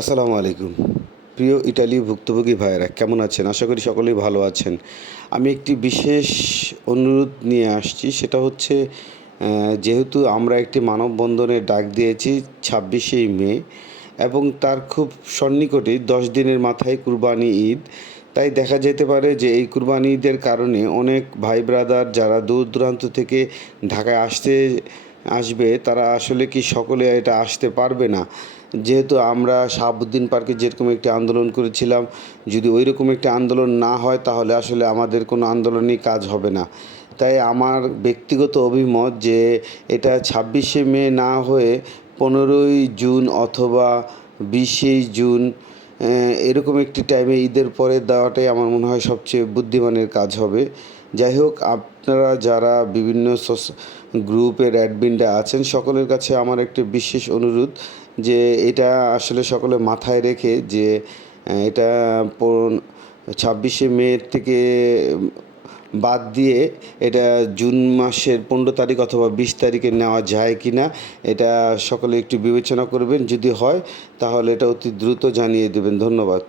আসসালামু আলাইকুম। প্রিয় ইটালি ভুক্তভোগী ভাইয়েরা, কেমন আছেন? আশা করি সকলেই ভালো আছেন। আমি একটি বিশেষ অনুরোধ নিয়ে আসছি, সেটা হচ্ছে যেহেতু আমরা একটি মানববন্ধনের ডাক দিয়েছি ছাব্বিশে মে, এবং তার খুব সন্নিকটেই দশ দিনের মাথায় কুরবানি ঈদ, তাই দেখা যেতে পারে যে এই কুরবানি ঈদের কারণে অনেক ভাই ব্রাদার যারা দূর দূরান্ত থেকে ঢাকায় আসতে আসবে, তারা আসলে কি সকলে এটা আসতে পারবে না? যেহেতু আমরা শাহাবুদ্দিন পার্কে যেরকম একটি আন্দোলন করেছিলাম, যদি ওই রকম একটি আন্দোলন না হয়, তাহলে আসলে আমাদের কোনো আন্দোলনই কাজ হবে না। তাই আমার ব্যক্তিগত অভিমত যে, এটা ছাব্বিশে মে না হয়ে পনেরোই জুন অথবা বিশে জুন এরকম একটি টাইমে ঈদের পরে দেওয়াটাই আমার মনে হয় সবচেয়ে বুদ্ধিমানের কাজ হবে। যাই হোক, আপনারা যারা বিভিন্ন গ্রুপের অ্যাডমিনরা আছেন, সকলের কাছে আমার একটি বিশেষ অনুরোধ যে এটা আসলে সকলে মাথায় রেখে যে এটা ছাব্বিশে মে থেকে বাদ দিয়ে এটা জুন মাসের পনেরো তারিখ অথবা বিশ তারিখে নেওয়া যায় কি না, এটা সকলে একটু বিবেচনা করবেন। যদি হয়, তাহলে এটা অতি দ্রুত জানিয়ে দেবেন। ধন্যবাদ।